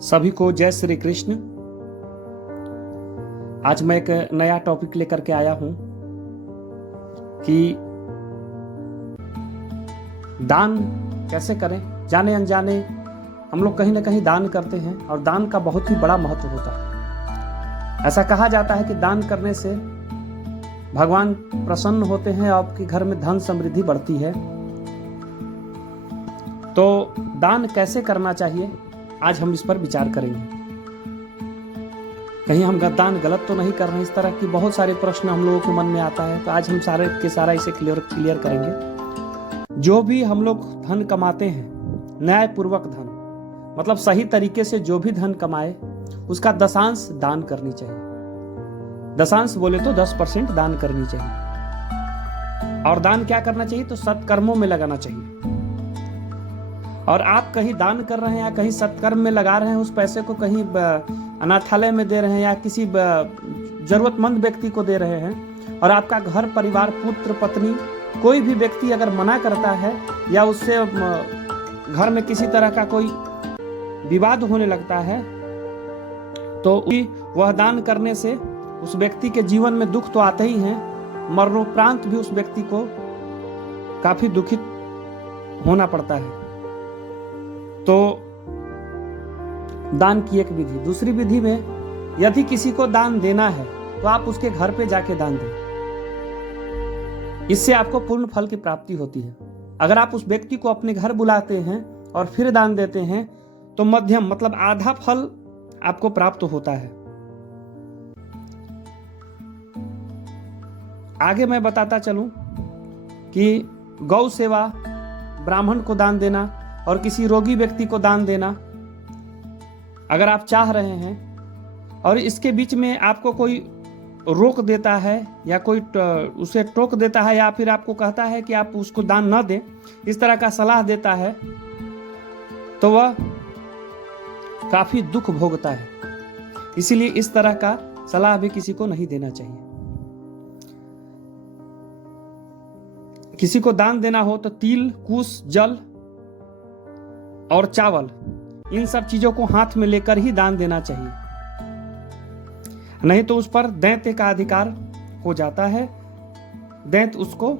सभी को जय श्री कृष्ण। आज मैं एक नया टॉपिक लेकर के आया हूं कि दान कैसे करें। जाने अनजाने हम लोग कहीं ना कहीं दान करते हैं और दान का बहुत ही बड़ा महत्व होता है। ऐसा कहा जाता है कि दान करने से भगवान प्रसन्न होते हैं, आपके घर में धन समृद्धि बढ़ती है। तो दान कैसे करना चाहिए, आज हम इस पर विचार करेंगे। कहीं हम दान गलत तो नहीं कर रहे हैं, इस तरह की बहुत सारे प्रश्न हम लोगों के मन में आता है। तो आज हम सारे के सारा इसे क्लियर करेंगे। जो भी हम लोग धन कमाते हैं, न्यायपूर्वक धन मतलब सही तरीके से जो भी धन कमाए उसका दशांश दान करनी चाहिए। दशांश बोले तो 10% दान करनी चाहिए। और दान क्या करना चाहिए, तो सत्कर्मों में लगाना चाहिए। और आप कहीं दान कर रहे हैं या कहीं सत्कर्म में लगा रहे हैं, उस पैसे को कहीं अनाथालय में दे रहे हैं या किसी जरूरतमंद व्यक्ति को दे रहे हैं, और आपका घर परिवार, पुत्र पत्नी, कोई भी व्यक्ति अगर मना करता है या उससे घर में किसी तरह का कोई विवाद होने लगता है, तो वह दान करने से उस व्यक्ति के जीवन में दुख तो आते ही हैं, मरणोपरांत भी उस व्यक्ति को काफी दुखित होना पड़ता है। तो दान की एक विधि। दूसरी विधि में, यदि किसी को दान देना है तो आप उसके घर पे जाके दान दें। इससे आपको पूर्ण फल की प्राप्ति होती है। अगर आप उस व्यक्ति को अपने घर बुलाते हैं और फिर दान देते हैं तो मध्यम मतलब आधा फल आपको प्राप्त होता है। आगे मैं बताता चलूं कि गौ सेवा, ब्राह्मण को दान देना और किसी रोगी व्यक्ति को दान देना अगर आप चाह रहे हैं, और इसके बीच में आपको कोई रोक देता है या कोई उसे टोक देता है या फिर आपको कहता है कि आप उसको दान न दें, इस तरह का सलाह देता है, तो वह काफी दुख भोगता है। इसीलिए इस तरह का सलाह भी किसी को नहीं देना चाहिए। किसी को दान देना हो तो तिल, कुश, जल और चावल, इन सब चीजों को हाथ में लेकर ही दान देना चाहिए। नहीं तो उस पर दैत्य का अधिकार हो जाता है, दैत्य उसको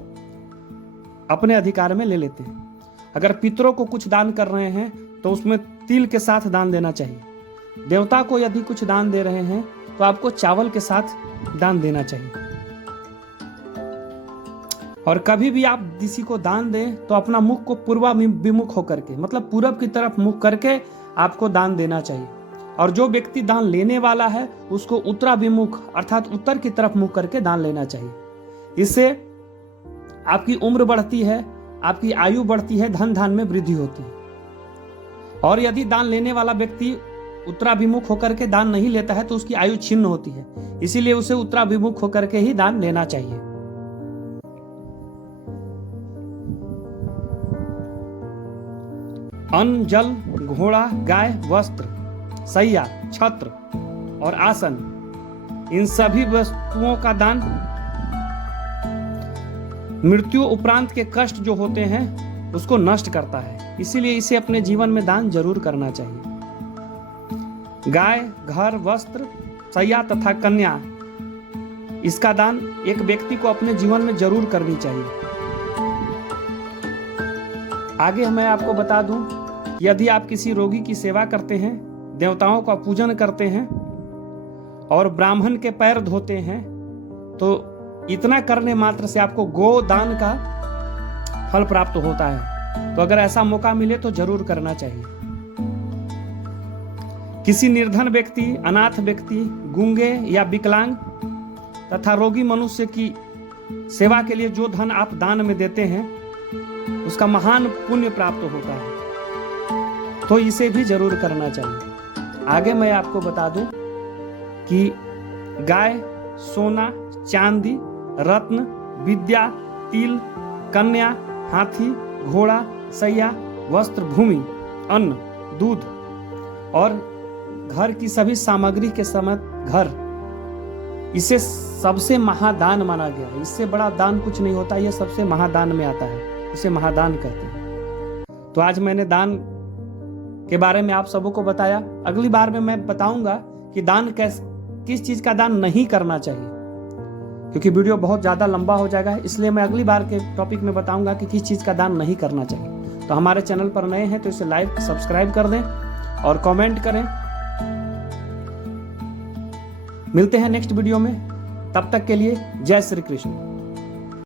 अपने अधिकार में ले लेते हैं। अगर पितरों को कुछ दान कर रहे हैं तो उसमें तिल के साथ दान देना चाहिए। देवता को यदि कुछ दान दे रहे हैं तो आपको चावल के साथ दान देना चाहिए। और कभी भी आप किसी को दान दें तो अपना मुख को पूर्वाभिमुख होकर के, मतलब पूरब की तरफ मुख करके आपको दान देना चाहिए। और जो व्यक्ति दान लेने वाला है उसको उत्तराभिमुख अर्थात उत्तर की तरफ मुख करके दान लेना चाहिए। इससे आपकी उम्र बढ़ती है, आपकी आयु बढ़ती है, धन धान में वृद्धि होती है। और यदि दान लेने वाला व्यक्ति उत्तराभिमुख होकर के दान नहीं लेता है तो उसकी आयु छिन्न होती है। इसीलिए उसे उत्तराभिमुख होकर के ही दान लेना चाहिए। अन्न, जल, घोड़ा, गाय, वस्त्र, सैया, छत्र और आसन, इन सभी वस्तुओं का दान मृत्यु उपरांत के कष्ट जो होते हैं उसको नष्ट करता है। इसीलिए इसे अपने जीवन में दान जरूर करना चाहिए। गाय, घर, वस्त्र, सैया तथा कन्या, इसका दान एक व्यक्ति को अपने जीवन में जरूर करनी चाहिए। आगे मैं आपको बता दूं, यदि आप किसी रोगी की सेवा करते हैं, देवताओं का पूजन करते हैं और ब्राह्मण के पैर धोते हैं, तो इतना करने मात्र से आपको गोदान का फल प्राप्त होता है। तो अगर ऐसा मौका मिले तो जरूर करना चाहिए। किसी निर्धन व्यक्ति, अनाथ व्यक्ति, गूंगे या विकलांग तथा रोगी मनुष्य की सेवा के लिए जो धन आप दान में देते हैं उसका महान पुण्य प्राप्त होता है। तो इसे भी जरूर करना चाहिए। आगे मैं आपको बता दूं कि गाय, सोना, चांदी, रत्न, विद्या, तिल, कन्या, हाथी, घोड़ा, सैया, वस्त्र, भूमि, अन्न, दूध और घर की सभी सामग्री के समेत घर, इसे सबसे महादान माना गया है। इससे बड़ा दान कुछ नहीं होता, यह सबसे महादान में आता है, इसे महादान कहते हैं। तो आज मैंने दान के बारे में आप सबों को बताया। अगली बार में मैं बताऊंगा कि दान किस चीज का दान नहीं करना चाहिए, क्योंकि वीडियो बहुत ज्यादा लंबा हो जाएगा, इसलिए मैं अगली बार के टॉपिक में बताऊंगा कि किस चीज का दान नहीं करना चाहिए। तो हमारे चैनल पर नए हैं तो इसे लाइक सब्सक्राइब कर दें और कमेंट करें। मिलते हैं नेक्स्ट वीडियो में, तब तक के लिए जय श्री कृष्ण।